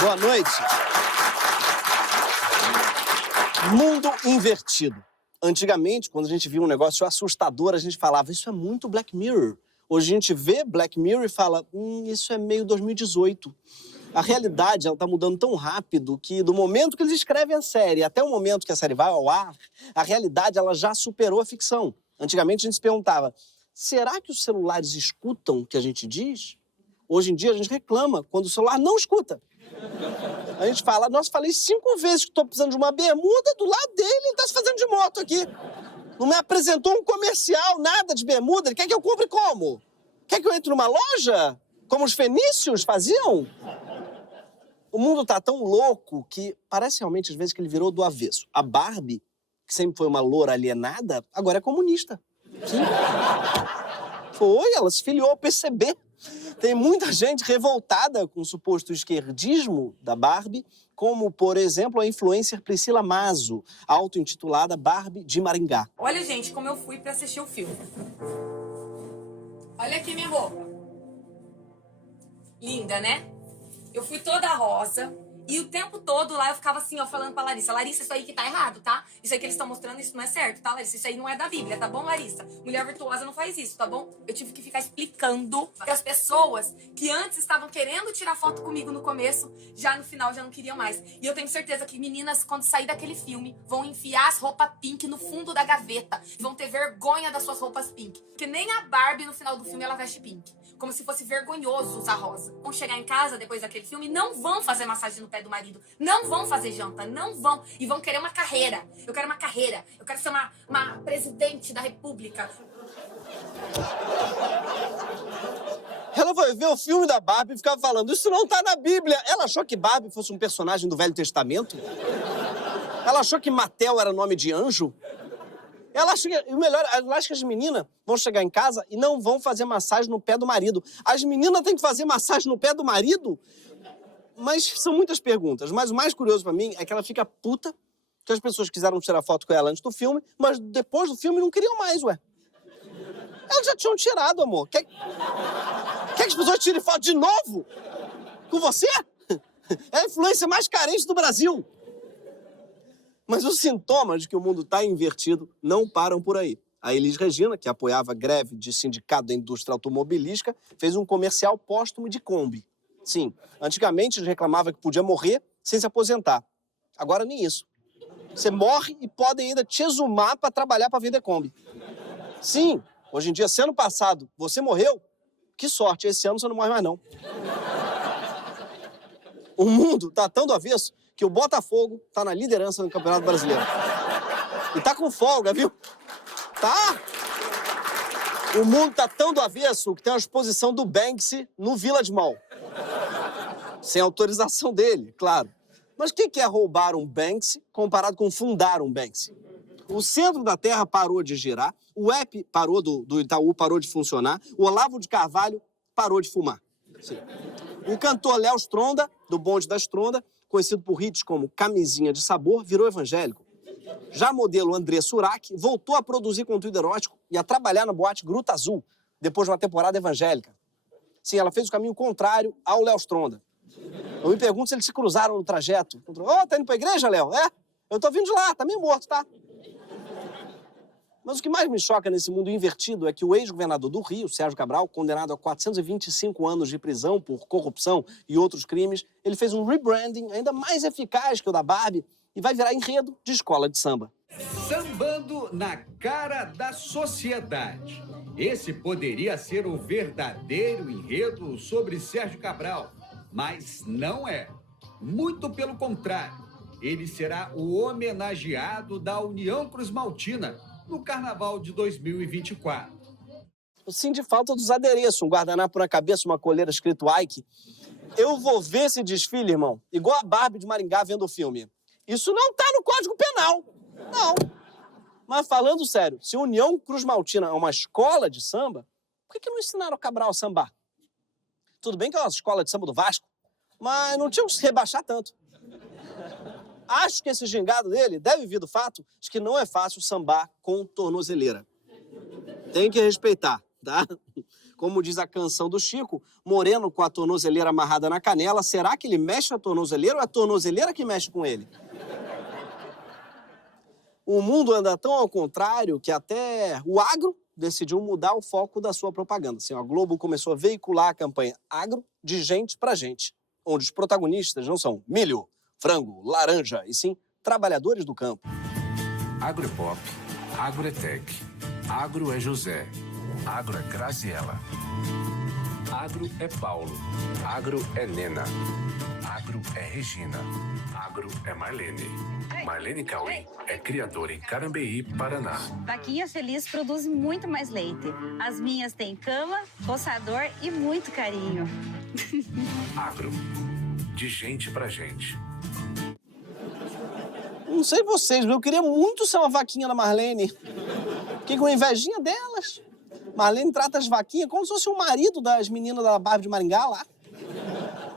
Boa noite. Mundo invertido. Antigamente, quando a gente via um negócio assustador, a gente falava, isso é muito Black Mirror. Hoje a gente vê Black Mirror e fala, isso é meio 2018. A realidade, ela tá mudando tão rápido que do momento que eles escrevem a série até o momento que a série vai ao ar, a realidade, ela já superou a ficção. Antigamente a gente se perguntava, será que os celulares escutam o que a gente diz? Hoje em dia a gente reclama quando o celular não escuta. A gente fala, nossa, falei 5 vezes que tô precisando de uma bermuda, do lado dele ele tá se fazendo de moto aqui. Não me apresentou um comercial, nada de bermuda, ele quer que eu compre como? Quer que eu entre numa loja? Como os fenícios faziam? O mundo tá tão louco que parece realmente, às vezes, que ele virou do avesso. A Barbie, que sempre foi uma loura alienada, agora é comunista. Sim. Foi, ela se filiou ao PCB. Tem muita gente revoltada com o suposto esquerdismo da Barbie, como, por exemplo, a influencer Priscila Mazo, auto-intitulada Barbie de Maringá. Olha, gente, como eu fui pra assistir o filme. Olha aqui minha roupa. Linda, né? Eu fui toda rosa. E o tempo todo lá eu ficava assim, ó, falando pra Larissa. Larissa, isso aí que tá errado, tá? Isso aí que eles estão mostrando, isso não é certo, tá, Larissa? Isso aí não é da Bíblia, tá bom, Larissa? Mulher virtuosa não faz isso, tá bom? Eu tive que ficar explicando para as pessoas que antes estavam querendo tirar foto comigo no começo, já no final já não queriam mais. E eu tenho certeza que meninas, quando sair daquele filme, vão enfiar as roupas pink no fundo da gaveta. Vão ter vergonha das suas roupas pink. Porque nem a Barbie, no final do filme, ela veste pink. Como se fosse vergonhoso usar rosa. Vão chegar em casa depois daquele filme e não vão fazer massagem no pé do marido. Não vão fazer janta. Não vão. E vão querer uma carreira. Eu quero uma carreira. Eu quero ser uma presidente da república. Ela foi ver o filme da Barbie e ficava falando, isso não tá na Bíblia. Ela achou que Barbie fosse um personagem do Velho Testamento? Ela achou que Mattel era nome de anjo? Ela acha que, o melhor, ela acha que as meninas vão chegar em casa e não vão fazer massagem no pé do marido. As meninas têm que fazer massagem no pé do marido? Mas são muitas perguntas. Mas o mais curioso pra mim é que ela fica puta que as pessoas quiseram tirar foto com ela antes do filme, mas depois do filme não queriam mais, ué. Elas já tinham tirado, amor. Quer que as pessoas tirem foto de novo? Com você? É a influência mais carente do Brasil. Mas os sintomas de que o mundo está invertido não param por aí. A Elis Regina, que apoiava a greve de sindicato da indústria automobilística, fez um comercial póstumo de Kombi. Sim, antigamente eles reclamavam que podia morrer sem se aposentar. Agora nem isso. Você morre e podem ainda te exumar para trabalhar para vender Kombi. Sim, hoje em dia, se ano passado você morreu, que sorte, esse ano você não morre mais não. O mundo tá tão do avesso que o Botafogo tá na liderança do Campeonato Brasileiro. E tá com folga, viu? Tá! O mundo tá tão do avesso que tem uma exposição do Banksy no Village Mall. Sem autorização dele, claro. Mas o que é roubar um Banksy comparado com fundar um Banksy? O centro da Terra parou de girar, o app parou do Itaú parou de funcionar, o Olavo de Carvalho parou de fumar. Sim. O cantor Léo Stronda, do Bonde da Stronda, conhecido por hits como Camisinha de Sabor, virou evangélico. Já a modelo André Surak voltou a produzir conteúdo erótico e a trabalhar na boate Gruta Azul, depois de uma temporada evangélica. Sim, ela fez o caminho contrário ao Léo Stronda. Eu me pergunto se eles se cruzaram no trajeto. Tá indo pra igreja, Léo? É? Eu tô vindo de lá, tá meio morto, tá? Mas o que mais me choca nesse mundo invertido é que o ex-governador do Rio, Sérgio Cabral, condenado a 425 anos de prisão por corrupção e outros crimes, ele fez um rebranding ainda mais eficaz que o da Barbie e vai virar enredo de escola de samba. Sambando na cara da sociedade. Esse poderia ser o verdadeiro enredo sobre Sérgio Cabral, mas não é. Muito pelo contrário, ele será o homenageado da União Cruz Maltina no Carnaval de 2024. Eu sinto falta dos adereços, um guardanapo na cabeça, uma coleira escrito Ike. Eu vou ver esse desfile, irmão, igual a Barbie de Maringá vendo o filme. Isso não tá no Código Penal. Não. Mas falando sério, se a União Cruz Maltina é uma escola de samba, por que não ensinaram o Cabral a sambar? Tudo bem que é uma escola de samba do Vasco, mas não tinham que se rebaixar tanto. Acho que esse gingado dele deve vir do fato de que não é fácil sambar com tornozeleira. Tem que respeitar, tá? Como diz a canção do Chico, moreno com a tornozeleira amarrada na canela, será que ele mexe a tornozeleira ou é a tornozeleira que mexe com ele? O mundo anda tão ao contrário que até o agro decidiu mudar o foco da sua propaganda. Assim, a Globo começou a veicular a campanha Agro de gente pra gente, onde os protagonistas não são milho, frango, laranja, e sim trabalhadores do campo. Agro é Pop, Agro é Tech, Agro é José, Agro é Graziella, Agro é Paulo, Agro é Nena, Agro é Regina, Agro é Marlene. Marlene Cauê é criadora em Carambeí, Paraná. Vaquinha Feliz produz muito mais leite. As minhas têm cama, roçador e muito carinho. Agro, de gente pra gente. Não sei vocês, mas eu queria muito ser uma vaquinha da Marlene. Fiquei com invejinha delas. Marlene trata as vaquinhas como se fosse o marido das meninas da Barbie de Maringá lá.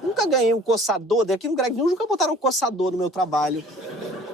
Nunca ganhei um coçador, daqui no Greg News nunca botaram um coçador no meu trabalho.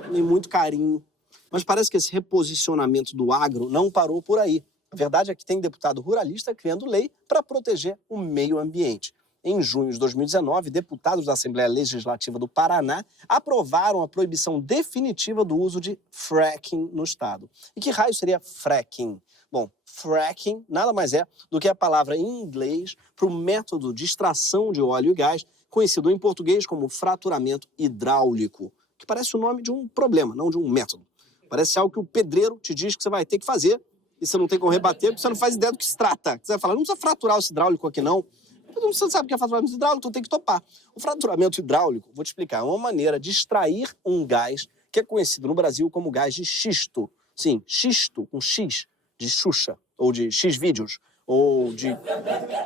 Nem muito carinho. Mas parece que esse reposicionamento do agro não parou por aí. A verdade é que tem deputado ruralista criando lei para proteger o meio ambiente. Em junho de 2019, deputados da Assembleia Legislativa do Paraná aprovaram a proibição definitiva do uso de fracking no estado. E que raio seria fracking? Bom, fracking nada mais é do que a palavra em inglês para o método de extração de óleo e gás, conhecido em português como fraturamento hidráulico, que parece o nome de um problema, não de um método. Parece algo que o pedreiro te diz que você vai ter que fazer e você não tem como rebater porque você não faz ideia do que se trata. Você vai falar, não precisa fraturar esse hidráulico aqui não. Você não sabe o que é fraturamento hidráulico, então tem que topar. O fraturamento hidráulico, vou te explicar, é uma maneira de extrair um gás que é conhecido no Brasil como gás de xisto. Sim, xisto com X, de Xuxa, ou de X-Vídeos, ou de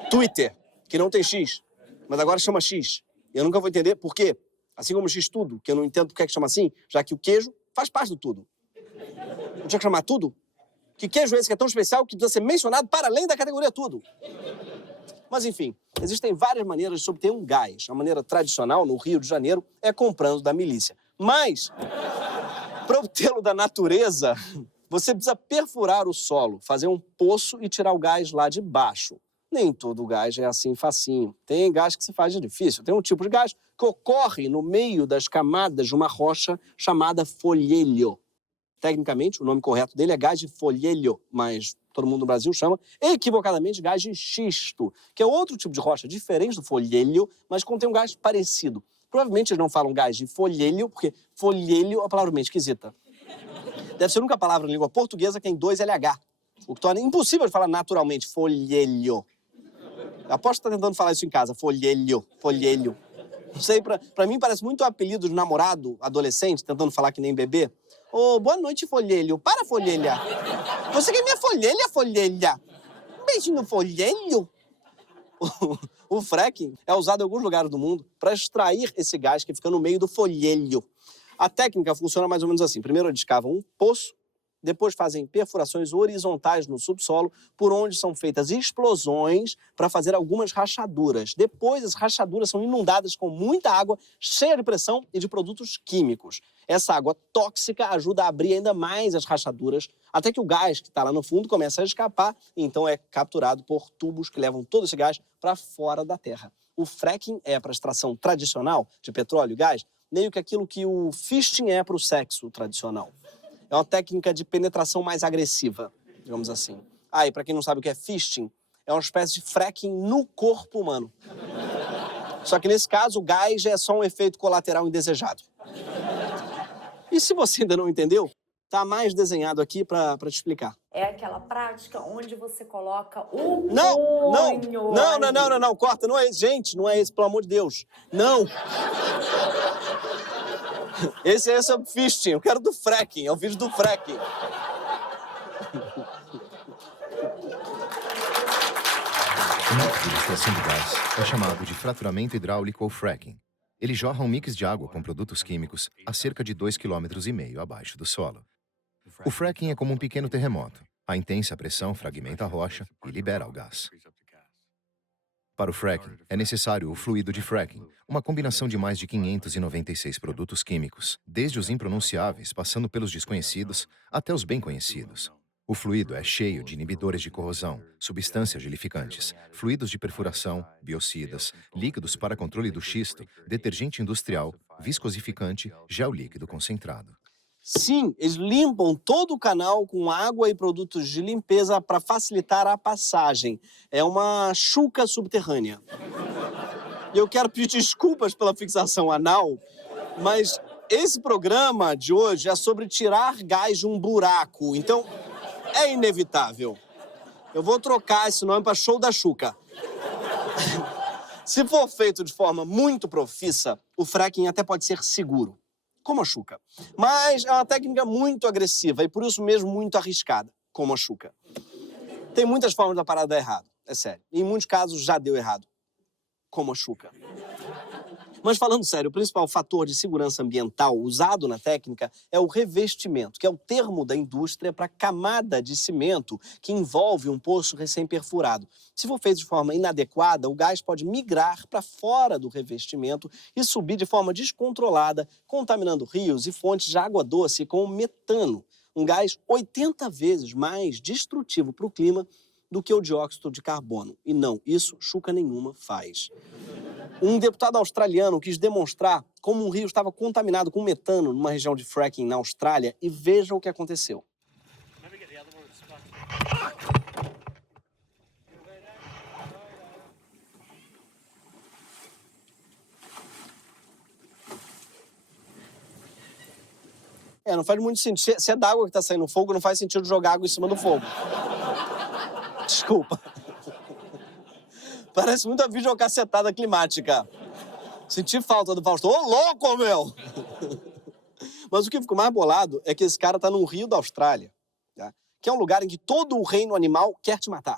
Twitter, que não tem X, mas agora chama X. Eu nunca vou entender por quê. Assim como X-Tudo, que eu não entendo por que é que chama assim, já que o queijo faz parte do tudo. Não tinha que chamar tudo? Que queijo é esse que é tão especial que precisa ser mencionado para além da categoria tudo? Mas, enfim, existem várias maneiras de se obter um gás. A maneira tradicional, no Rio de Janeiro, é comprando da milícia. Mas, para obtê-lo da natureza, você precisa perfurar o solo, fazer um poço e tirar o gás lá de baixo. Nem todo gás é assim facinho. Tem gás que se faz difícil. Tem um tipo de gás que ocorre no meio das camadas de uma rocha chamada folhelho. Tecnicamente, o nome correto dele é gás de folhelho, mas todo mundo no Brasil chama equivocadamente gás de xisto, que é outro tipo de rocha diferente do folhelho, mas contém um gás parecido. Provavelmente eles não falam gás de folhelho, porque folhelho é uma palavra meio esquisita. Deve ser a única palavra na língua portuguesa que tem 2 LH, o que torna impossível de falar naturalmente folhelho. Aposto que tá tentando falar isso em casa, folhelho, folhelho. Não sei, pra mim parece muito o apelido de namorado adolescente, tentando falar que nem bebê. Ô, boa noite, folhelho. Para, folhelha. Você que é minha folhelha, folhelha. Um beijinho, folhelho. O fracking é usado em alguns lugares do mundo para extrair esse gás que fica no meio do folhelho. A técnica funciona mais ou menos assim. Primeiro eles cavam um poço, depois fazem perfurações horizontais no subsolo, por onde são feitas explosões para fazer algumas rachaduras. Depois, as rachaduras são inundadas com muita água, cheia de pressão e de produtos químicos. Essa água tóxica ajuda a abrir ainda mais as rachaduras, até que o gás que está lá no fundo começa a escapar, e então é capturado por tubos que levam todo esse gás para fora da terra. O fracking é para a extração tradicional de petróleo e gás, meio que aquilo que o fisting é para o sexo tradicional. É uma técnica de penetração mais agressiva, digamos assim. Ah, e para quem não sabe o que é fisting, é uma espécie de fracking no corpo humano. Só que nesse caso, o gás é só um efeito colateral indesejado. E se você ainda não entendeu, tá mais desenhado aqui para te explicar. É aquela prática onde você coloca o Não, corta, não é esse. Gente, não é esse, pelo amor de Deus. Não! Esse é o fisting, eu quero do fracking, é o vídeo do fracking. O método de extração de gás é chamado de fraturamento hidráulico ou fracking. Ele jorra um mix de água com produtos químicos a cerca de 2,5 km abaixo do solo. O fracking é como um pequeno terremoto. A intensa pressão fragmenta a rocha e libera o gás. Para o fracking, é necessário o fluido de fracking, uma combinação de mais de 596 produtos químicos, desde os impronunciáveis, passando pelos desconhecidos, até os bem conhecidos. O fluido é cheio de inibidores de corrosão, substâncias gelificantes, fluidos de perfuração, biocidas, líquidos para controle do xisto, detergente industrial, viscosificante, gel líquido concentrado. Sim, eles limpam todo o canal com água e produtos de limpeza para facilitar a passagem. É uma chuca subterrânea. E eu quero pedir desculpas pela fixação anal, mas esse programa de hoje é sobre tirar gás de um buraco, então é inevitável. Eu vou trocar esse nome para Show da Chuca. Se for feito de forma muito profissa, o fracking até pode ser seguro, como a chuca. Mas é uma técnica muito agressiva e por isso mesmo muito arriscada, como a chuca. Tem muitas formas da parada dar errado, é sério. E em muitos casos já deu errado, como a chuca. Mas falando sério, o principal fator de segurança ambiental usado na técnica é o revestimento, que é o termo da indústria para a camada de cimento que envolve um poço recém-perfurado. Se for feito de forma inadequada, o gás pode migrar para fora do revestimento e subir de forma descontrolada, contaminando rios e fontes de água doce com o metano, um gás 80 vezes mais destrutivo para o clima do que o dióxido de carbono. E não, isso chuca nenhuma faz. Um deputado australiano quis demonstrar como um rio estava contaminado com metano numa região de fracking na Austrália e veja o que aconteceu. Não faz muito sentido. Se é d'água que está saindo fogo, não faz sentido jogar água em cima do fogo. Desculpa. Parece muito a videocassetada climática. Senti falta do Fausto. Ô, louco, meu! Mas o que ficou mais bolado é que esse cara tá num rio da Austrália, tá? Que é um lugar em que todo o reino animal quer te matar.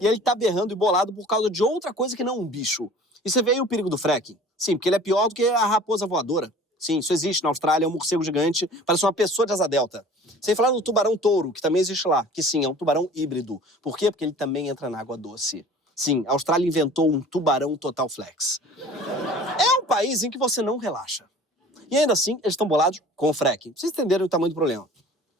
E ele tá berrando e bolado por causa de outra coisa que não um bicho. E você vê aí o perigo do fracking? Sim, porque ele é pior do que a raposa voadora. Sim, isso existe na Austrália, é um morcego gigante, parece uma pessoa de asa delta. Sem falar no tubarão-touro, que também existe lá, que sim, é um tubarão híbrido. Por quê? Porque ele também entra na água doce. Sim, a Austrália inventou um tubarão total flex. É um país em que você não relaxa. E ainda assim, eles estão bolados com o fracking. Pra vocês entenderem o tamanho do problema.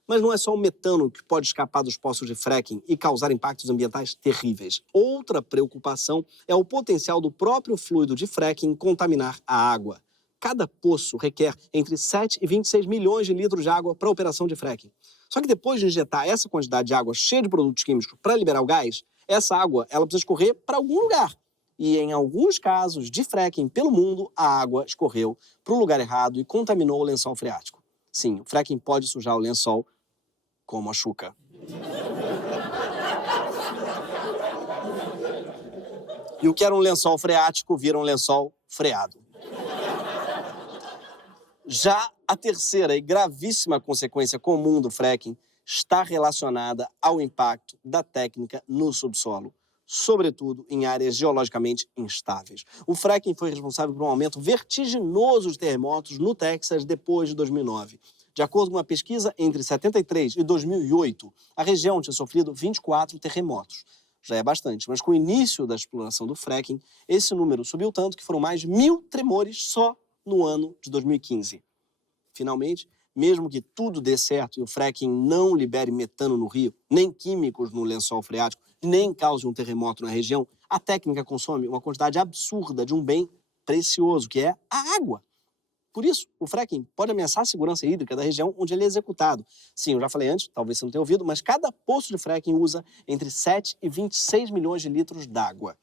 Mas não é só o metano que pode escapar dos poços de fracking e causar impactos ambientais terríveis. Outra preocupação é o potencial do próprio fluido de fracking contaminar a água. Cada poço requer entre 7 e 26 milhões de litros de água para a operação de fracking. Só que depois de injetar essa quantidade de água cheia de produtos químicos para liberar o gás, essa água ela precisa escorrer para algum lugar. E em alguns casos de fracking pelo mundo, a água escorreu para o lugar errado e contaminou o lençol freático. Sim, o fracking pode sujar o lençol como a chuca. E o que era um lençol freático vira um lençol freado. Já a terceira e gravíssima consequência comum do fracking está relacionada ao impacto da técnica no subsolo, sobretudo em áreas geologicamente instáveis. O fracking foi responsável por um aumento vertiginoso de terremotos no Texas depois de 2009. De acordo com uma pesquisa, entre 73 e 2008, a região tinha sofrido 24 terremotos. Já é bastante, mas com o início da exploração do fracking, esse número subiu tanto que foram mais de 1.000 tremores só no ano de 2015. Finalmente, mesmo que tudo dê certo e o fracking não libere metano no rio, nem químicos no lençol freático, nem cause um terremoto na região, a técnica consome uma quantidade absurda de um bem precioso, que é a água. Por isso, o fracking pode ameaçar a segurança hídrica da região onde ele é executado. Sim, eu já falei antes, talvez você não tenha ouvido, mas cada poço de fracking usa entre 7 e 26 milhões de litros d'água.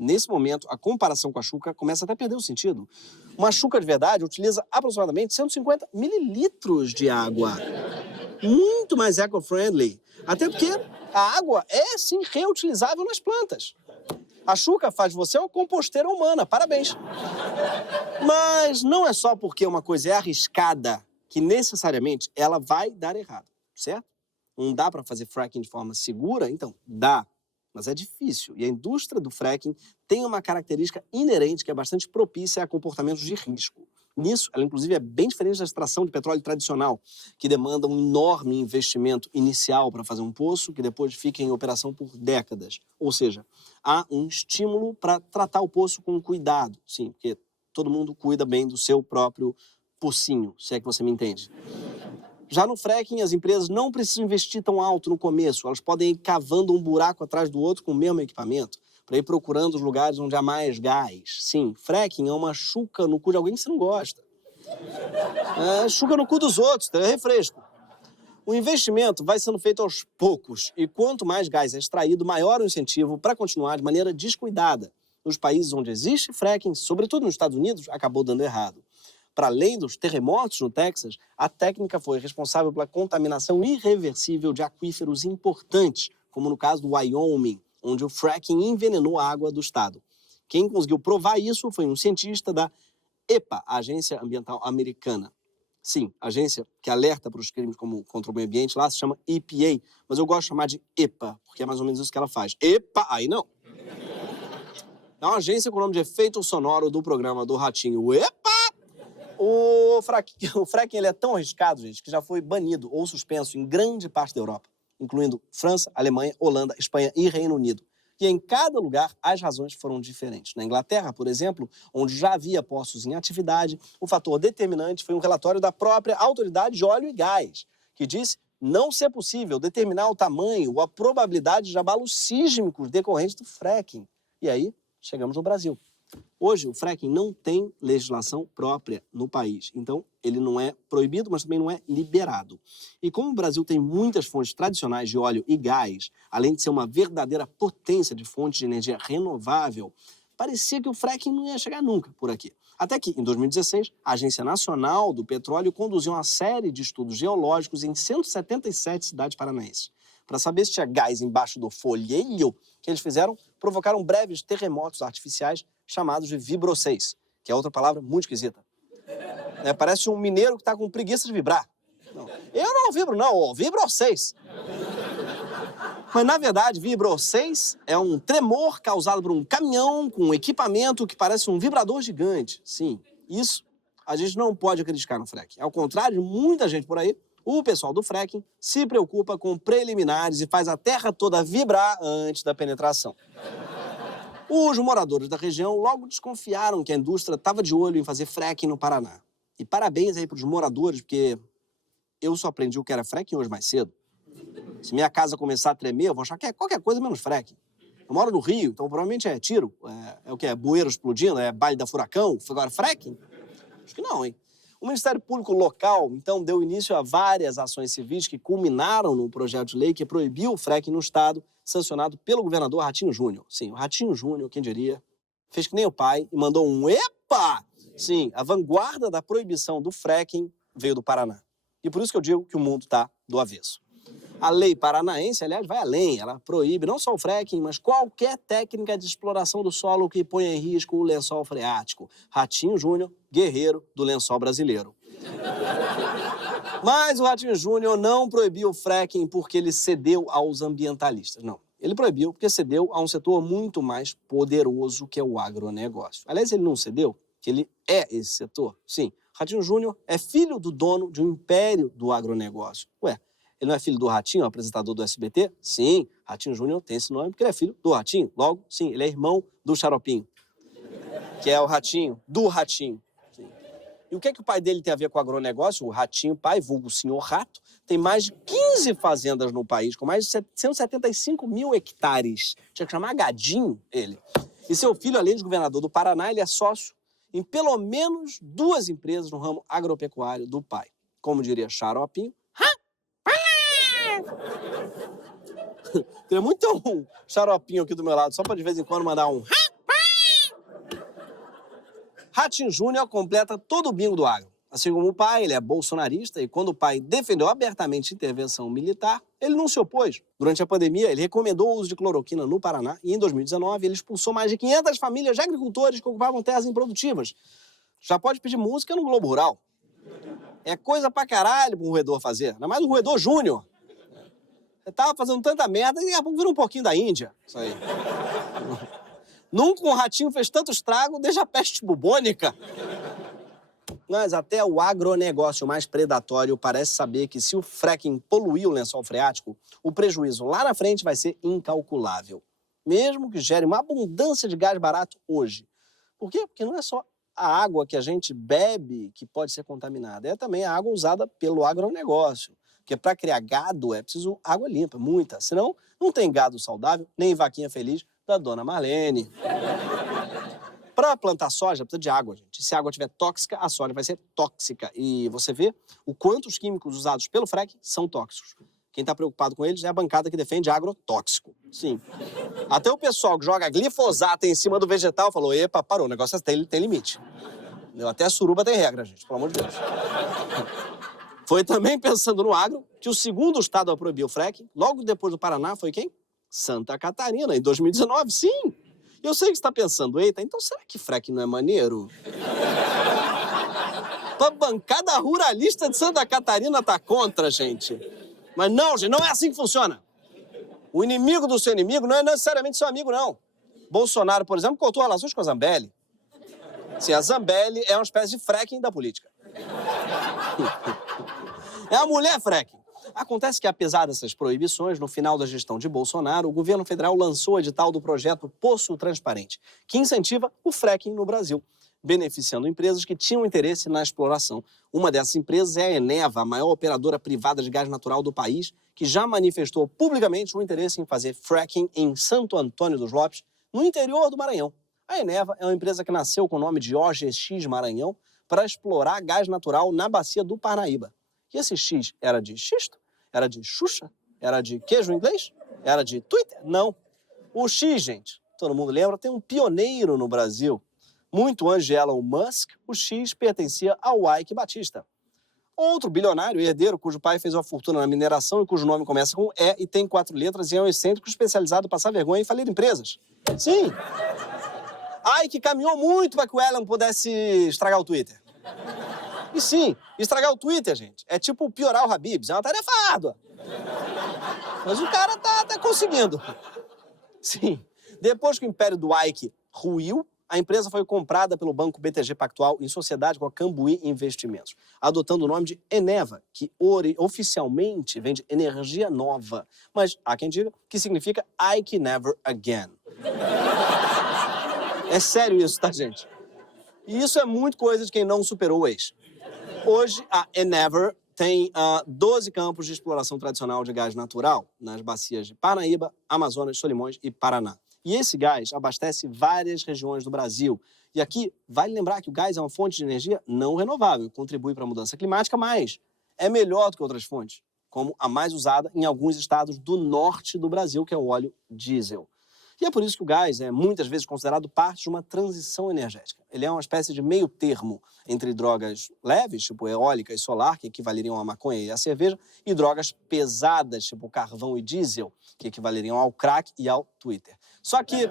Nesse momento, a comparação com a chuca começa até a perder o sentido. Uma chuca de verdade utiliza aproximadamente 150 mililitros de água. Muito mais eco-friendly. Até porque a água é, sim, reutilizável nas plantas. A chuca faz você uma composteira humana. Parabéns. Mas não é só porque uma coisa é arriscada que necessariamente ela vai dar errado, certo? Não dá para fazer fracking de forma segura? Então, dá. Mas é difícil. E a indústria do fracking tem uma característica inerente que é bastante propícia a comportamentos de risco. Nisso, ela inclusive é bem diferente da extração de petróleo tradicional, que demanda um enorme investimento inicial para fazer um poço, que depois fica em operação por décadas. Ou seja, há um estímulo para tratar o poço com cuidado. Sim, porque todo mundo cuida bem do seu próprio pocinho, se é que você me entende. Já no fracking, as empresas não precisam investir tão alto no começo. Elas podem ir cavando um buraco atrás do outro com o mesmo equipamento, para ir procurando os lugares onde há mais gás. Sim, fracking é uma chuca no cu de alguém que você não gosta. É chuca no cu dos outros, é refresco. O investimento vai sendo feito aos poucos, e quanto mais gás é extraído, maior o incentivo para continuar de maneira descuidada. Nos países onde existe fracking, sobretudo nos Estados Unidos, acabou dando errado. Para além dos terremotos no Texas, a técnica foi responsável pela contaminação irreversível de aquíferos importantes, como no caso do Wyoming, onde o fracking envenenou a água do estado. Quem conseguiu provar isso foi um cientista da EPA, a Agência Ambiental Americana. Sim, a agência que alerta para os crimes como contra o meio ambiente lá se chama EPA, mas eu gosto de chamar de EPA, porque é mais ou menos isso que ela faz. EPA, aí não. É uma agência com o nome de efeito sonoro do programa do Ratinho. EPA! O fracking ele é tão arriscado, gente, que já foi banido ou suspenso em grande parte da Europa, incluindo França, Alemanha, Holanda, Espanha e Reino Unido. E em cada lugar, as razões foram diferentes. Na Inglaterra, por exemplo, onde já havia poços em atividade, o fator determinante foi um relatório da própria Autoridade de Óleo e Gás, que disse não ser possível determinar o tamanho ou a probabilidade de abalos sísmicos decorrentes do fracking. E aí, chegamos no Brasil. Hoje, o fracking não tem legislação própria no país. Então, ele não é proibido, mas também não é liberado. E como o Brasil tem muitas fontes tradicionais de óleo e gás, além de ser uma verdadeira potência de fonte de energia renovável, parecia que o fracking não ia chegar nunca por aqui. Até que, em 2016, a Agência Nacional do Petróleo conduziu uma série de estudos geológicos em 177 cidades paranaenses. Para saber se tinha gás embaixo do folheio, que eles fizeram, provocaram breves terremotos artificiais chamados de vibro-6, que é outra palavra muito esquisita. Parece um mineiro que está com preguiça de vibrar. Não, eu não vibro, não, vibro-6. Mas, na verdade, vibro-6 é um tremor causado por um caminhão com um equipamento que parece um vibrador gigante. Sim, isso a gente não pode acreditar no fracking. Ao contrário de muita gente por aí, o pessoal do fracking se preocupa com preliminares e faz a terra toda vibrar antes da penetração. Os moradores da região logo desconfiaram que a indústria estava de olho em fazer fracking no Paraná. E parabéns aí para os moradores, porque eu só aprendi o que era fracking hoje mais cedo. Se minha casa começar a tremer, eu vou achar que é qualquer coisa menos fracking. Eu moro no Rio, então provavelmente é tiro. É o que? É bueiro explodindo? É baile da furacão? Agora fracking? Acho que não, hein? O Ministério Público local, então, deu início a várias ações civis que culminaram no projeto de lei que proibiu o fracking no estado, sancionado pelo governador Ratinho Júnior. Sim, o Ratinho Júnior, quem diria, fez que nem o pai e mandou um epa! Sim, a vanguarda da proibição do fracking veio do Paraná. E por isso que eu digo que o mundo está do avesso. A lei paranaense, aliás, vai além. Ela proíbe não só o fracking, mas qualquer técnica de exploração do solo que ponha em risco o lençol freático. Ratinho Júnior, guerreiro do lençol brasileiro. Mas o Ratinho Júnior não proibiu o fracking porque ele cedeu aos ambientalistas. Não. Ele proibiu porque cedeu a um setor muito mais poderoso que é o agronegócio. Aliás, ele não cedeu, que ele é esse setor. Sim, Ratinho Júnior é filho do dono de um império do agronegócio. Ué, ele não é filho do Ratinho, apresentador do SBT? Sim, Ratinho Júnior tem esse nome porque ele é filho do Ratinho. Logo, sim, ele é irmão do Xaropinho, que é o Ratinho, do Ratinho. Sim. E o que é que o pai dele tem a ver com o agronegócio? O Ratinho, pai, vulgo senhor Rato, tem mais de 15 fazendas no país, com mais de 175 mil hectares. Tinha que chamar Gadinho, ele. E seu filho, além de governador do Paraná, ele é sócio em pelo menos 2 empresas no ramo agropecuário do pai. Como diria Xaropinho, Queria muito ter um xaropinho aqui do meu lado, só para de vez em quando mandar um... Ratinho Júnior completa todo o bingo do agro. Assim como o pai, ele é bolsonarista e quando o pai defendeu abertamente a intervenção militar, ele não se opôs. Durante a pandemia, ele recomendou o uso de cloroquina no Paraná e em 2019 ele expulsou mais de 500 famílias de agricultores que ocupavam terras improdutivas. Já pode pedir música no Globo Rural. É coisa pra caralho pro roedor fazer, ainda mais um roedor júnior. Você tava fazendo tanta merda e daqui a pouco vira um pouquinho da Índia. Isso aí. Nunca um ratinho fez tanto estrago desde a peste bubônica. Mas até o agronegócio mais predatório parece saber que se o fracking poluir o lençol freático, o prejuízo lá na frente vai ser incalculável. Mesmo que gere uma abundância de gás barato hoje. Por quê? Porque não é só a água que a gente bebe que pode ser contaminada. É também a água usada pelo agronegócio. Porque para criar gado é preciso água limpa, muita. Senão, não tem gado saudável, nem vaquinha feliz da dona Marlene. Para plantar soja, precisa de água, gente. Se a água estiver tóxica, a soja vai ser tóxica. E você vê o quanto os químicos usados pelo fracking são tóxicos. Quem está preocupado com eles é a bancada que defende agrotóxico. Sim. Até o pessoal que joga glifosato em cima do vegetal falou, epa, parou, o negócio tem limite. Até a suruba tem regra, gente, pelo amor de Deus. Foi também pensando no agro que o segundo estado a proibir o fracking, logo depois do Paraná, foi quem? Santa Catarina, em 2019, sim. Eu sei que você está pensando, eita, então será que fracking não é maneiro? A bancada ruralista de Santa Catarina tá contra, gente. Mas não, gente, não é assim que funciona. O inimigo do seu inimigo não é necessariamente seu amigo, não. Bolsonaro, por exemplo, cortou relações com a Zambelli. Sim, a Zambelli é uma espécie de fracking da política. É a mulher fracking. Acontece que, apesar dessas proibições, no final da gestão de Bolsonaro, o governo federal lançou o edital do projeto Poço Transparente, que incentiva o fracking no Brasil, beneficiando empresas que tinham interesse na exploração. Uma dessas empresas é a Eneva, a maior operadora privada de gás natural do país, que já manifestou publicamente o interesse em fazer fracking em Santo Antônio dos Lopes, no interior do Maranhão. A Eneva é uma empresa que nasceu com o nome de OGX Maranhão para explorar gás natural na bacia do Parnaíba. E esse X era de xisto? Era de Xuxa? Era de queijo inglês? Era de Twitter? Não. O X, gente, todo mundo lembra, tem um pioneiro no Brasil. Muito antes de Elon Musk, o X pertencia ao Ike Batista. Outro bilionário, herdeiro, cujo pai fez uma fortuna na mineração e cujo nome começa com E e tem 4 letras e é um excêntrico especializado em passar vergonha e falir empresas. Sim. Ike caminhou muito para que o Elon pudesse estragar o Twitter. E sim, estragar o Twitter, gente, é tipo piorar o Habib's, é uma tarefa árdua. Mas o cara tá conseguindo. Sim, depois que o império do Ike ruiu, a empresa foi comprada pelo Banco BTG Pactual em sociedade com a Cambuí Investimentos, adotando o nome de Eneva, que oficialmente vem de energia nova, mas há quem diga que significa Ike Never Again. É sério isso, tá, gente? E isso é muito coisa de quem não superou o ex. Hoje, a Eneva tem 12 campos de exploração tradicional de gás natural nas bacias de Parnaíba, Amazonas, Solimões e Paraná. E esse gás abastece várias regiões do Brasil. E aqui, vale lembrar que o gás é uma fonte de energia não renovável, contribui para a mudança climática, mas é melhor do que outras fontes, como a mais usada em alguns estados do norte do Brasil, que é o óleo diesel. E é por isso que o gás é muitas vezes considerado parte de uma transição energética. Ele é uma espécie de meio termo entre drogas leves, tipo eólica e solar, que equivaleriam à maconha e à cerveja, e drogas pesadas, tipo carvão e diesel, que equivaleriam ao crack e ao Twitter. Só que,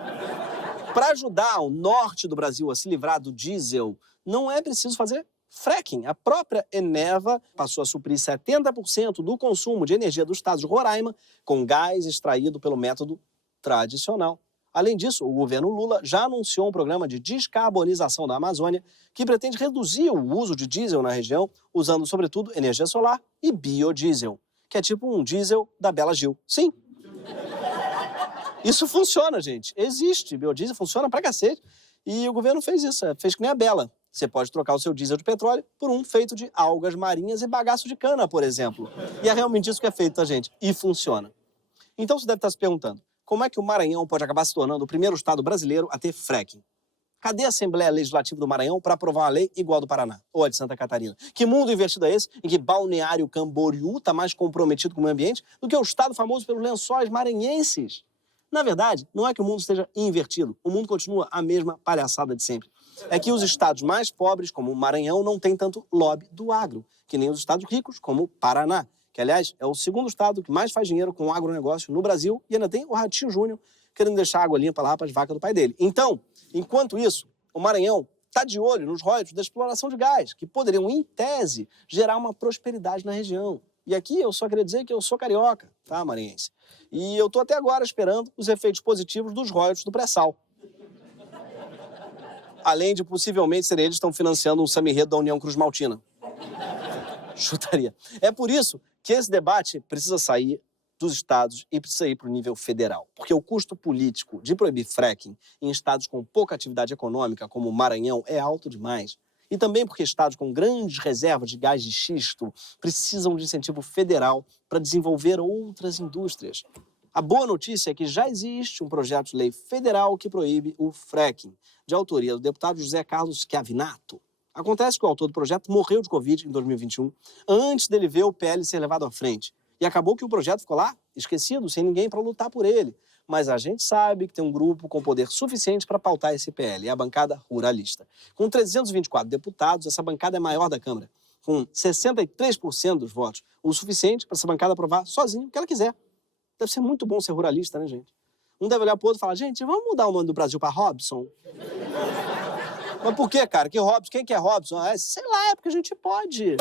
para ajudar o norte do Brasil a se livrar do diesel, não é preciso fazer fracking. A própria Eneva passou a suprir 70% do consumo de energia do estado de Roraima com gás extraído pelo método tradicional. Além disso, o governo Lula já anunciou um programa de descarbonização da Amazônia que pretende reduzir o uso de diesel na região, usando, sobretudo, energia solar e biodiesel, que é tipo um diesel da Bela Gil. Sim. Isso funciona, gente. Existe. Biodiesel funciona pra cacete. E o governo fez isso. Fez que nem a Bela. Você pode trocar o seu diesel de petróleo por um feito de algas marinhas e bagaço de cana, por exemplo. E é realmente isso que é feito, tá, gente? E funciona. Então você deve estar se perguntando, como é que o Maranhão pode acabar se tornando o primeiro estado brasileiro a ter fracking? Cadê a Assembleia Legislativa do Maranhão para aprovar uma lei igual a do Paraná ou a de Santa Catarina? Que mundo invertido é esse em que Balneário Camboriú está mais comprometido com o meio ambiente do que o estado famoso pelos lençóis maranhenses? Na verdade, não é que o mundo esteja invertido. O mundo continua a mesma palhaçada de sempre. É que os estados mais pobres, como o Maranhão, não têm tanto lobby do agro, que nem os estados ricos, como o Paraná, que, aliás, é o segundo estado que mais faz dinheiro com o agronegócio no Brasil, e ainda tem o Ratinho Júnior querendo deixar a água limpa lá para as vacas do pai dele. Então, enquanto isso, o Maranhão está de olho nos royalties da exploração de gás, que poderiam, em tese, gerar uma prosperidade na região. E aqui eu só queria dizer que eu sou carioca, tá, maranhense? E eu tô até agora esperando os efeitos positivos dos royalties do pré-sal. Além de, possivelmente, serem eles que estão financiando um samba-enredo da União Cruz Maltina. Chutaria. É por isso que esse debate precisa sair dos estados e precisa ir para o nível federal. Porque o custo político de proibir fracking em estados com pouca atividade econômica, como o Maranhão, é alto demais. E também porque estados com grandes reservas de gás de xisto precisam de incentivo federal para desenvolver outras indústrias. A boa notícia é que já existe um projeto de lei federal que proíbe o fracking, de autoria do deputado José Carlos Chiavinato. Acontece que o autor do projeto morreu de Covid em 2021, antes dele ver o PL ser levado à frente. E acabou que o projeto ficou lá, esquecido, sem ninguém para lutar por ele. Mas a gente sabe que tem um grupo com poder suficiente para pautar esse PL, é a bancada ruralista. Com 324 deputados, essa bancada é maior da Câmara, com 63% dos votos, o suficiente para essa bancada aprovar sozinho o que ela quiser. Deve ser muito bom ser ruralista, né, gente? Um deve olhar pro outro e falar, gente, vamos mudar o nome do Brasil para Robson? Mas por quê, cara? Que Robson? Quem que é Robson? Ah, sei lá, é porque a gente pode.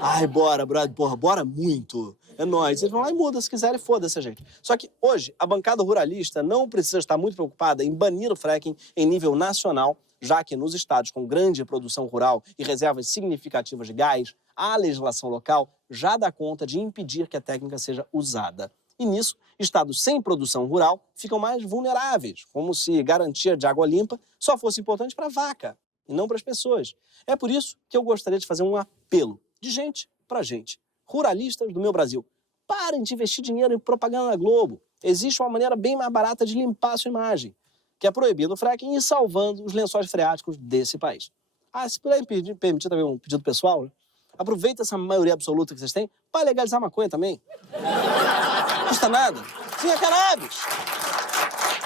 Ai, bora, brother, porra, bora muito. É nóis. Eles vão lá e mudam se quiserem, foda-se a gente. Só que hoje, a bancada ruralista não precisa estar muito preocupada em banir o fracking em nível nacional, já que nos estados com grande produção rural e reservas significativas de gás, a legislação local já dá conta de impedir que a técnica seja usada. E nisso, estados sem produção rural ficam mais vulneráveis, como se garantia de água limpa só fosse importante para a vaca e não para as pessoas. É por isso que eu gostaria de fazer um apelo de gente para gente. Ruralistas do meu Brasil, parem de investir dinheiro em propaganda na Globo. Existe uma maneira bem mais barata de limpar a sua imagem, que é proibindo o fracking e salvando os lençóis freáticos desse país. Ah, se puder permitir também um pedido pessoal, né? Aproveita essa maioria absoluta que vocês têm para legalizar a maconha também. Não custa nada. Sim, é cannabis.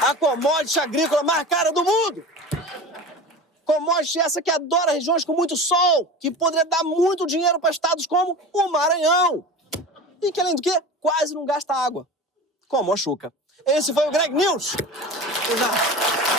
A commodity agrícola mais cara do mundo. Commodity essa que adora regiões com muito sol, que poderia dar muito dinheiro para estados como o Maranhão. E que, além do que, quase não gasta água. Como a Xuca. Esse foi o Greg News. Exato.